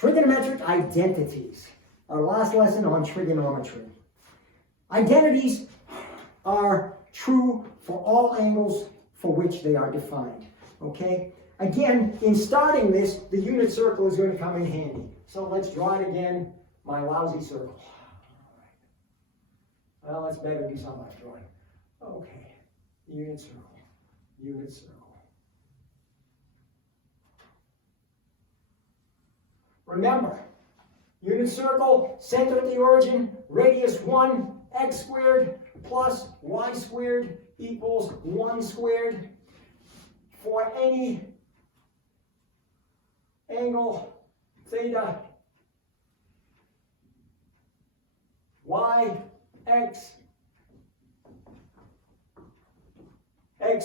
Trigonometric identities. Our last lesson on trigonometry. Identities are true for all angles for which they are defined. Okay? Again, in starting this, the unit circle is going to come in handy. So let's draw it again, my lousy circle. Well, that's better do something like drawing. Okay, unit circle, unit circle. Remember, unit circle, center at the origin, radius 1, x squared plus y squared equals 1 squared. For any angle theta, y, x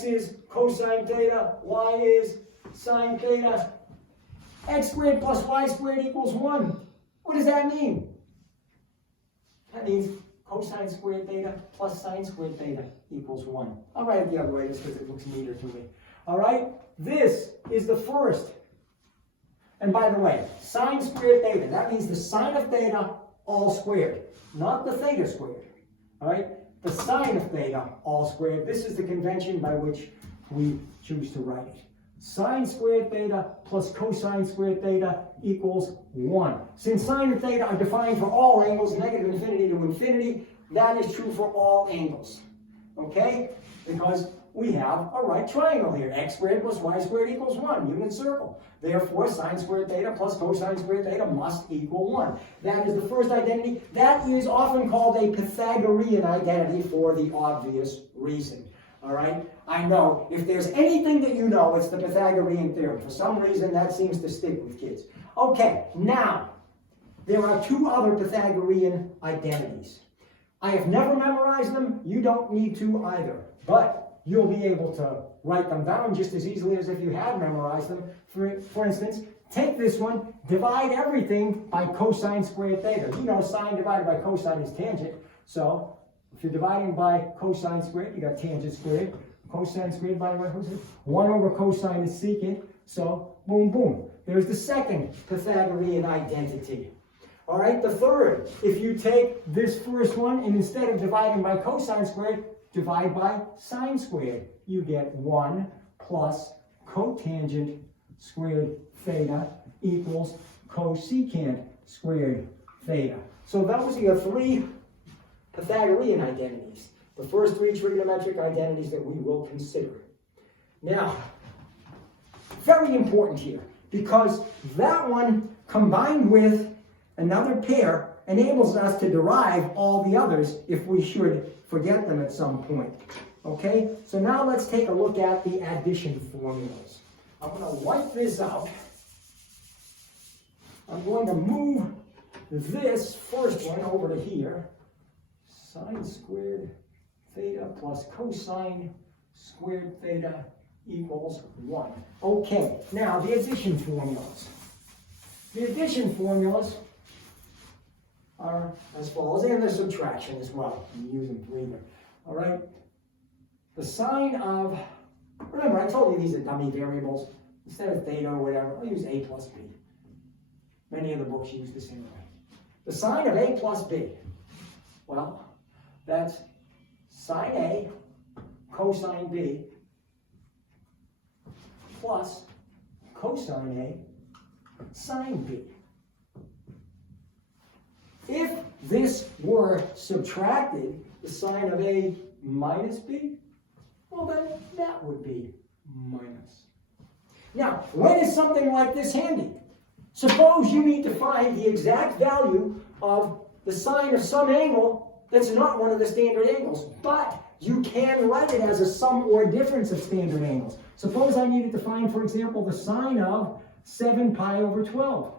is cosine theta, y is sine theta. X squared plus y squared equals 1. What does that mean? That means cosine squared theta plus sine squared theta equals 1. I'll write it the other way just because it looks neater to me. All right? This is the first. And by the way, sine squared theta, that means the sine of theta all squared, not the theta squared. All right? The sine of theta all squared. This is the convention by which we choose to write it. Sine squared theta plus cosine squared theta equals 1. Since sine and theta are defined for all angles, negative infinity to infinity, that is true for all angles. Okay? Because we have a right triangle here. X squared plus y squared equals 1, unit circle. Therefore, sine squared theta plus cosine squared theta must equal 1. That is the first identity. That is often called a Pythagorean identity for the obvious reason. All right? I know, if there's anything that you know, it's the Pythagorean theorem. For some reason, that seems to stick with kids. Okay, now, there are two other Pythagorean identities. I have never memorized them. You don't need to either. But you'll be able to write them down just as easily as if you had memorized them. For instance, take this one, divide everything by cosine squared theta. You know sine divided by cosine is tangent. So, if you're dividing by cosine squared, you got tangent squared. Cosine squared by cosine. 1 over cosine is secant. So, boom, boom. There's the second Pythagorean identity. All right, the third. If you take this first one and instead of dividing by cosine squared, divide by sine squared, you get 1 plus cotangent squared theta equals cosecant squared theta. So those are your three Pythagorean identities. The first three trigonometric identities that we will consider. Now, very important here, because that one combined with another pair enables us to derive all the others if we should forget them at some point. Okay? So now let's take a look at the addition formulas. I'm going to wipe this out. I'm going to move this first one over to here. Sine squared theta plus cosine squared theta equals 1. Okay, now the addition formulas. The addition formulas are as follows, and the subtraction as well. I'm using 3 there. All right? The sine of, remember I told you these are dummy variables. Instead of theta or whatever, I'll use a plus b. Many of the books use the same way. The sine of a plus b. Well, that's sine A cosine B plus cosine A sine B. If this were subtracted, the sine of A minus B, well then that would be minus. Now, when is something like this handy? Suppose you need to find the exact value of the sine of some angle that's not one of the standard angles, but you can write it as a sum or difference of standard angles. Suppose I needed to find, for example, the sine of 7 pi over 12.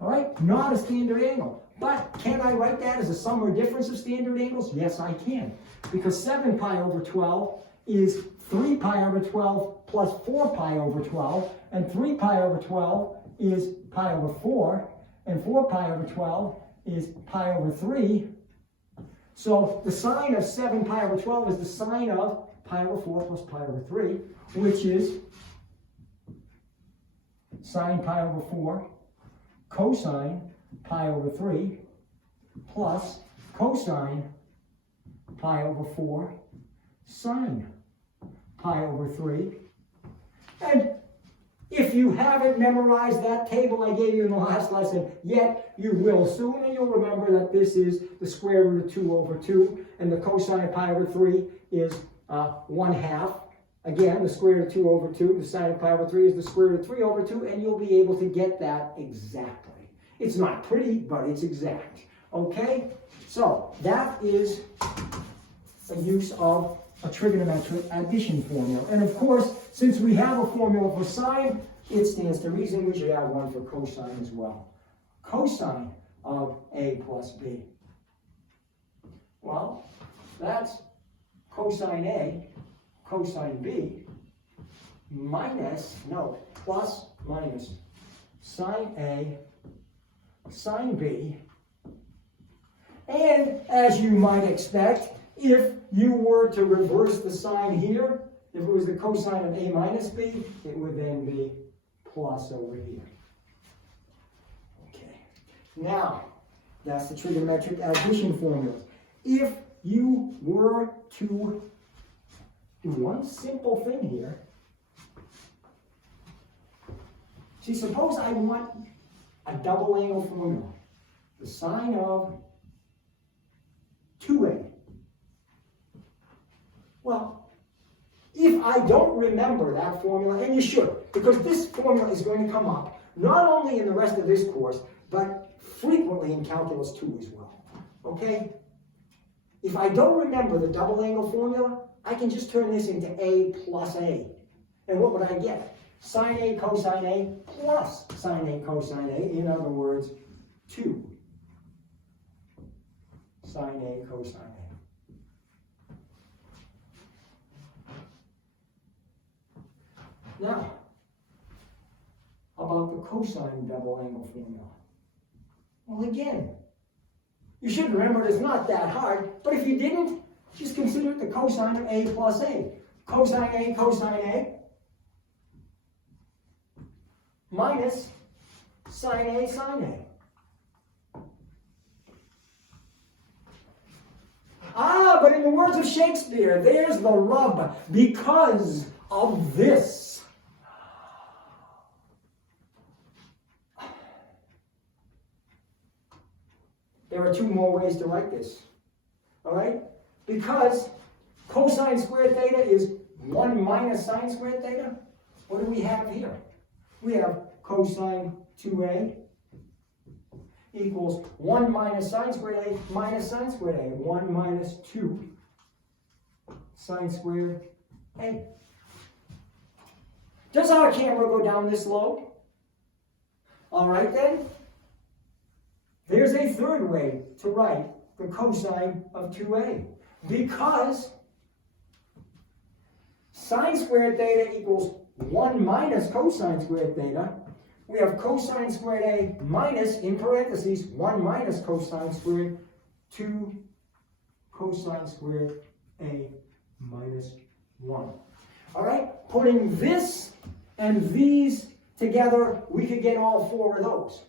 All right, not a standard angle. But can I write that as a sum or difference of standard angles? Yes, I can. Because 7 pi over 12 is 3 pi over 12 plus 4 pi over 12. And 3 pi over 12 is pi over 4. And 4 pi over 12 is pi over 3. So the sine of 7 pi over 12 is the sine of pi over 4 plus pi over 3, which is sine pi over 4 cosine pi over 3 plus cosine pi over 4 sine pi over 3. And if you haven't memorized that table I gave you in the last lesson yet, you will soon, and you'll remember that this is the square root of 2 over 2, and the cosine pi over 3 is 1/2. Again, the square root of 2 over 2, the sine of pi over 3 is the square root of 3 over 2, and you'll be able to get that exactly. It's not pretty, but it's exact. Okay? So, that is a use of a trigonometric addition formula. And of course, since we have a formula for sine, it stands to reason we should have one for cosine as well. Cosine of A plus B. Well, that's cosine A, cosine B, plus minus sine A, sine B. And as you might expect, if you were to reverse the sign here, if it was the cosine of A minus B, it would then be plus over here. Okay. Now, that's the trigonometric addition formula. If you were to do one simple thing here, see, suppose I want a double angle formula. The sine of 2A. Well, if I don't remember that formula, and you should, because this formula is going to come up not only in the rest of this course, but frequently in Calculus 2 as well. Okay? If I don't remember the double angle formula, I can just turn this into A plus A. And what would I get? Sine A cosine A plus sine A cosine A. In other words, 2 sine A cosine A. Now, how about the cosine double angle formula? Well, again, you should remember it's not that hard, but if you didn't, just consider it the cosine of A plus A. Cosine A cosine A minus sine A sine A. Ah, but in the words of Shakespeare, there's the rub. Because of this. There are two more ways to write this. All right? Because cosine squared theta is 1 minus sine squared theta. What do we have here? We have cosine 2A equals 1 minus sine squared A minus sine squared A. 1 minus 2 sine squared A. Does our camera go down this low? All right then. There's a third way to write the cosine of 2A. Because sine squared theta equals 1 minus cosine squared theta, we have cosine squared A minus, in parentheses, 1 minus cosine squared 2 cosine squared A minus 1. All right? Putting this and these together, we could get all four of those.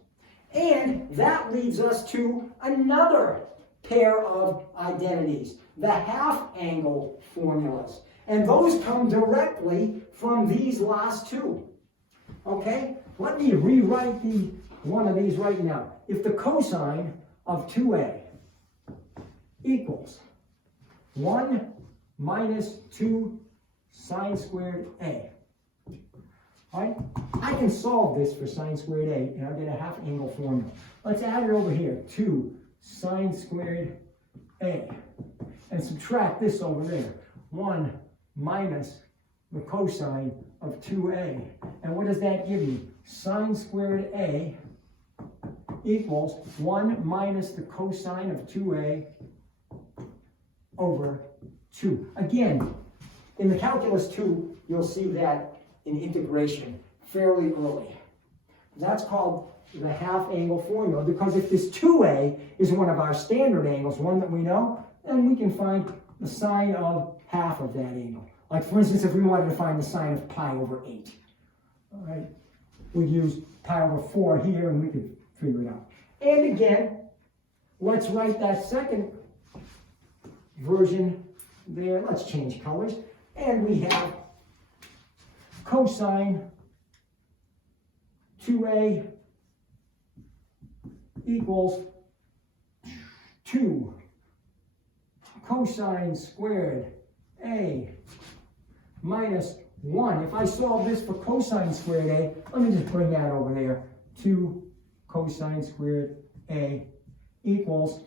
And that leads us to another pair of identities, the half-angle formulas. And those come directly from these last two. Okay? Let me rewrite one of these right now. If the cosine of 2A equals 1 minus 2 sine squared A. All right? I can solve this for sine squared A, and I'll get a half-angle formula. Let's add it over here. 2 sine squared A. And subtract this over there. 1 minus the cosine of 2A. And what does that give you? Sine squared A equals 1 minus the cosine of 2A over 2. Again, in the Calculus 2, you'll see that in integration fairly early. That's called the half-angle formula, because if this 2A is one of our standard angles, one that we know, then we can find the sine of half of that angle. Like, for instance, if we wanted to find the sine of pi over 8. All right. we'd use pi over 4 here and we could figure it out. And again, let's write that second version there. Let's change colors. And we have cosine 2a equals 2 cosine squared a minus 1. If I solve this for cosine squared a, let me just bring that over there. 2 cosine squared a equals,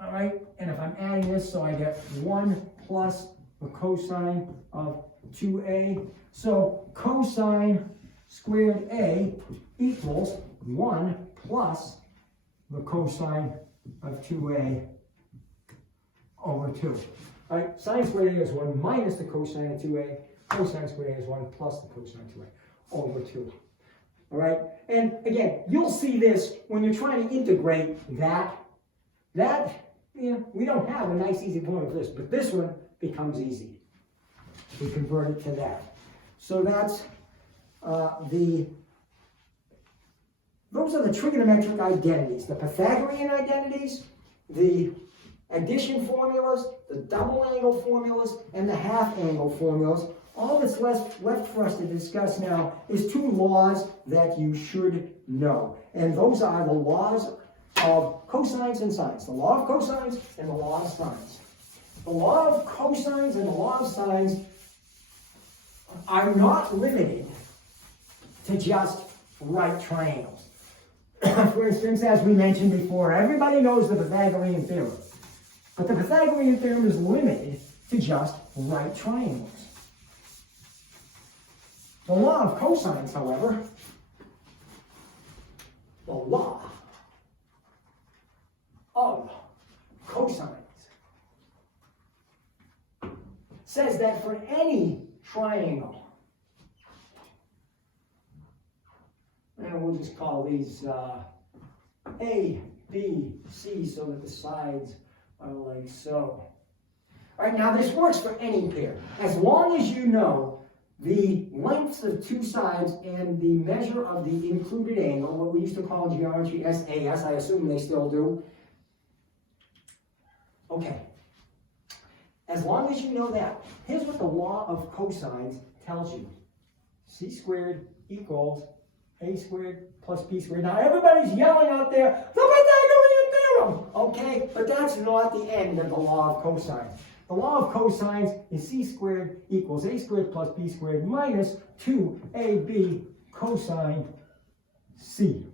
all right, and if I'm adding this, so I get 1 plus the cosine of 2a. So cosine squared a equals 1 plus the cosine of 2a over 2. All right, sine squared a is 1 minus the cosine of 2a. Cosine squared a is 1 plus the cosine of 2a over 2. All right, and again, you'll see this when you're trying to integrate that, we don't have a nice easy formula for this, but this one becomes easy. We convert it to that. So that's those are the trigonometric identities, the Pythagorean identities, the addition formulas, the double angle formulas, and the half angle formulas. All that's left for us to discuss now is two laws that you should know. And those are the laws of cosines and sines. The law of cosines and the law of sines. The law of cosines and the law of sines are not limited to just right triangles. For instance, as we mentioned before, everybody knows the Pythagorean theorem. But the Pythagorean theorem is limited to just right triangles. The law of cosines, however, the law of cosines says that for any triangle, and we'll just call these A, B, C, so that the sides are like so. All right, now this works for any pair. As long as you know the lengths of two sides and the measure of the included angle, what we used to call in geometry SAS, I assume they still do. Okay. As long as you know that, here's what the law of cosines tells you. C squared equals A squared plus B squared. Now everybody's yelling out there, the Pythagorean theorem! Okay, but that's not the end of the law of cosines. The law of cosines is C squared equals A squared plus B squared minus 2AB cosine C.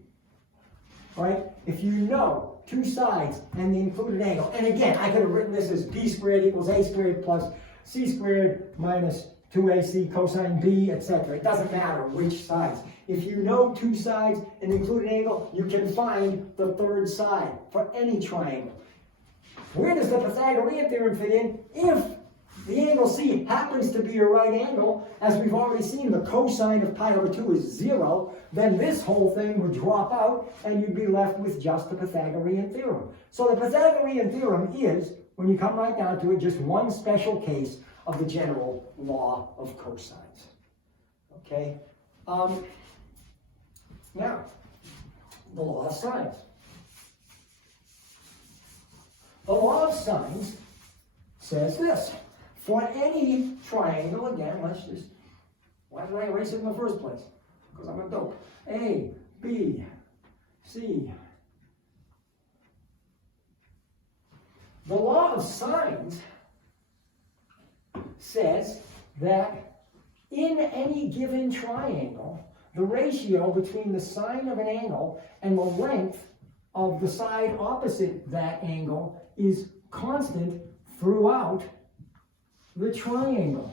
All right? If you know two sides and the included angle, and again, I could have written this as B squared equals A squared plus C squared minus 2AC cosine B, etc. It doesn't matter which sides. If you know two sides and the included angle, you can find the third side for any triangle. Where does the Pythagorean theorem fit in? If the angle C happens to be a right angle, as we've already seen, the cosine of pi over 2 is 0, then this whole thing would drop out and you'd be left with just the Pythagorean theorem. So the Pythagorean theorem is, when you come right down to it, just one special case of the general law of cosines. Okay? Now, the law of sines. The law of sines says this. For any triangle, again, why did I erase it in the first place? Because I'm a dope. A, B, C. The law of sines says that in any given triangle, the ratio between the sine of an angle and the length of the side opposite that angle is constant throughout the triangle.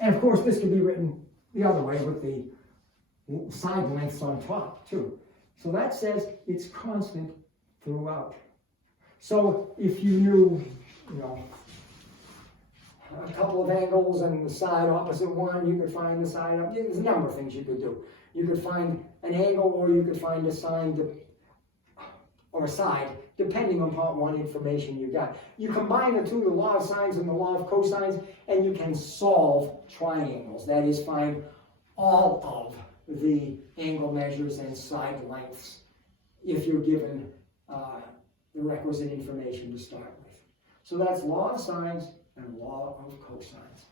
And of course, this can be written the other way with the side lengths on top, too. So that says it's constant throughout. So if you knew, a couple of angles and the side opposite one, you could find the side up. There's a number of things you could do. You could find an angle, or you could find a side, depending upon what information you got. You combine the two, the law of sines and the law of cosines, and you can solve triangles. That is, find all of the angle measures and side lengths if you're given the requisite information to start with. So that's law of sines and law of cosines.